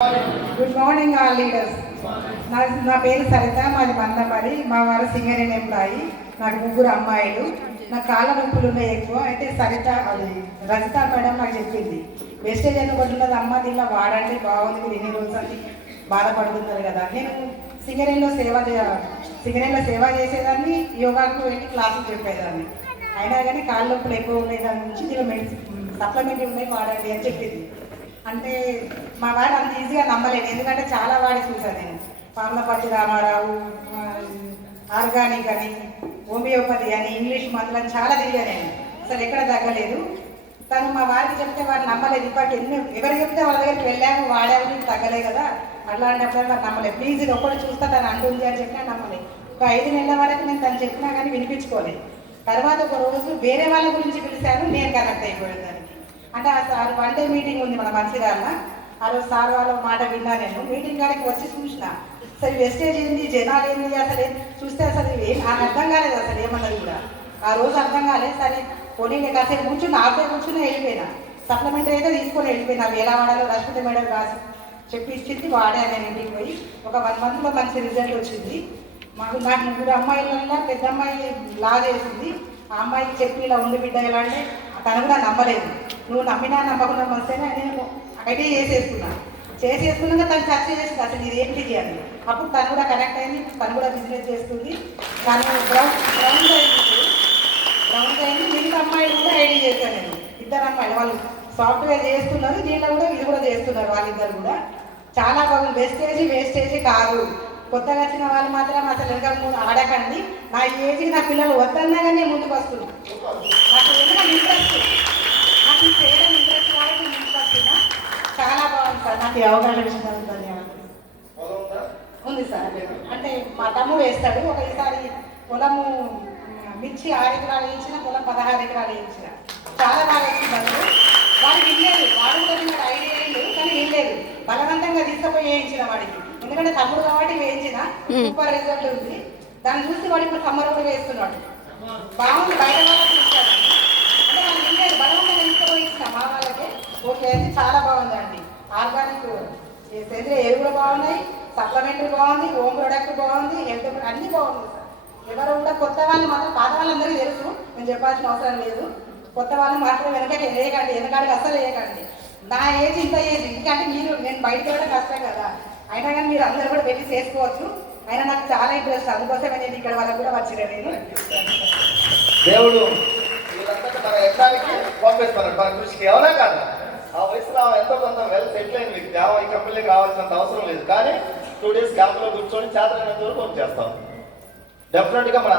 Good morning all leaders. నా పేరు సరిత, మాది మందపడి. మా వారు సింగరేణి ఎంప్లాయీ. నాకు ముగ్గురు అమ్మాయిలు. నాకు కాళ్ళ నొప్పులు ఉన్నాయి ఎక్కువ. అయితే సరిత రజిత మేడం నాకు చెప్పింది, వేస్టేజ్ ఎన్నుకుంటున్నది అమ్మ, దీనిలో వాడండి, బాగుంది, మీరు ఎన్ని రోజులు అని బాధపడుతున్నారు కదా. నేను సింగరేణిలో సేవ చేసేదాన్ని, యోగాకు వెళ్ళి క్లాసులు చెప్పేదాన్ని. అయినా కానీ కాళ్ళ నొప్పులు ఎక్కువ ఉన్నాయి, దాని నుంచి దీనిలో సప్లిమెంట్ ఉన్నాయి, వాడండి అని చెప్పింది. అంటే మా వాడు అంత ఈజీగా నమ్మలేదు, ఎందుకంటే చాలా వాడి చూసాను నేను. పాములపర్తి రామారావు, ఆర్గానిక్ అని, హోమియోపతి అని, ఇంగ్లీష్ మందులని చాలా తిరిగా నేను, అసలు ఎక్కడ తగ్గలేదు. తను మా వారికి చెప్తే వాడు నమ్మలేదు. ఇప్పటికి ఎవరు చెప్తే వాళ్ళ దగ్గరికి వెళ్ళాము, వాడాము, నీకు తగ్గలే కదా, అట్లాంటప్పుడు వాడు నమ్మలేదు. ప్లీజ్ ఇది ఒక్కటి చూస్తా తను అంటుంది అని చెప్పినా నమ్మలేదు. ఒక 5 నెలల వరకు నేను తను చెప్పినా కానీ వినిపించుకోలేదు. తర్వాత ఒక రోజు వేరే వాళ్ళ గురించి పిలిచాను, నేను కనెక్ట్ అయిపోయాను దానికి. అంటే ఆ సార్ 1 డే మీటింగ్ ఉంది మన మంచిర్యాల. ఆ రోజు సార్ వాళ్ళ మాట విన్నా. నేను మీటింగ్ కాడికి వచ్చి చూసిన, అసలు వెస్టేజ్ ఏంది, జనాలు ఏంది, అసలు చూస్తే అసలు నాకు అర్థం కాలేదు, అసలు ఏమన్నది కూడా ఆ రోజు అర్థం కాలేదు. సరే పోనీ నేను కాసేపు కూర్చుని ఆపే కూర్చుని వెళ్ళిపోయినా. సప్లిమెంటరీ అయితే తీసుకొని వెళ్ళిపోయినా. అవి ఎలా వాడాలో రష్మిత మేడం రాసి చెప్పి ఇచ్చింది, వాడాను. నేను ఇంటికి పోయి ఒక 1 monthలో మంచి రిజల్ట్ వచ్చింది. నాకు 3 అమ్మాయిలలో పెద్ద అమ్మాయి లా చేసింది. ఆ అమ్మాయికి చెప్పి ఇలా ఉంది బిడ్డ ఎలా అంటే తను కూడా నమ్మలేదు. నువ్వు నమ్మినా నమ్మకుండా వస్తేనే నేను ఐటీ చేసేసుకున్నాక తను చర్చ చేసింది, అసలు ఇది ఏంటిది అని. అప్పుడు తను కూడా కనెక్ట్ అయింది, తను కూడా బిజినెస్ చేస్తుంది. తను గ్రౌండ్ అయింది. మిగతా అమ్మాయిలు కూడా ఐడి చేశాను నేను. 2 అమ్మాయిలు వాళ్ళు సాఫ్ట్వేర్ చేస్తున్నారు, దీంట్లో కూడా ఇది కూడా చేస్తున్నారు. వాళ్ళిద్దరు కూడా చాలా బాగుంది. వేస్టేజ్ కాదు. కొత్తగా వచ్చిన వాళ్ళు మాత్రం అసలు ఇంకా ఆడకండి. నా ఏజ్కి నా పిల్లలు వద్దన్నా కానీ నేను ముందుకు వస్తున్నాను. నాకు ఏదైనా ఇంట్రెస్ట్, నాకు చేయడం ఇంట్రెస్ట్ కాబట్టి ముందుకు వస్తున్నా. చాలా బాగుంది సార్. నాకు ఈ అవకాశం ఇచ్చినందుకు ధన్యవాదాలు. ఉంది సార్. అంటే మా తమ్ముడు వేస్తాడు. ఒకసారి పొలము మిర్చి 6 ఎకరాలు వేయించిన, పొలం 16 ఎకరాలు వేయించిన. చాలా బాగా వచ్చింది. వాడికి వినలేదు, వాడు కూడా నాకు ఐడియా అయింది కానీ వినలేదు. బలవంతంగా తీసుకుపోయి వేయించిన వాడికి, ఎందుకంటే తమ్ముడు కాబట్టి వేయించిన. సూపర్ రిజల్ట్ ఉంది. దాన్ని చూసి వాడు ఇప్పుడు సమ్మర్ కూడా వేస్తున్నాడు. బాగుంది. బయట వాళ్ళకి చూస్తాడు అంటే వాళ్ళు వినలేదు, బలవంతంగా తీసుకుపోయి ఇచ్చిన మా వాళ్ళకి. ఓకే అయితే చాలా బాగుందండి. ఆర్గానిక్ సేంద్రియ ఎరువులు బాగున్నాయి, సప్లిమెంటరీ బాగుంది, హోమ్ ప్రొడక్ట్ బాగుంది, హెల్త్ అన్నీ బాగుంది సార్. ఎవరు కూడా కొత్త వాళ్ళు మాత్రం, పాత వాళ్ళందరికీ తెలుసు, నేను చెప్పాల్సిన అవసరం లేదు. కొత్త వాళ్ళు మాత్రం వెనకటి వేయకండి, వెనకాడికి అస్సలు వేయకండి. నా ఏజ్ ఇంత ఏజ్ ఇంకంటే నేను బయటకు వెళ్ళడం కష్టం కదా. అయినా కానీ మీరు అందరూ కూడా వెళ్ళి చేసుకోవచ్చు. అయినా నాకు చాలా ఇంట్రెస్ట్, అందుకోసమే నేను ఇక్కడ వాళ్ళకి కూడా వచ్చిన. నేను దేవుడు మన ఎగ్జామ్కి పంపిస్తున్నాడు మన కృషికి, ఎవరా కాదు. ఆ వయసులో ఎంతో కొంత వెల్ సెటిల్ అయిన వ్యక్తి, ఈ కంపెనీకి రావాల్సినంత అవసరం లేదు. కానీ 2 days క్యాంప్లో కూర్చొని చేతనైనంత వరకు వర్క్ చేస్తాం. డెఫినెట్గా మన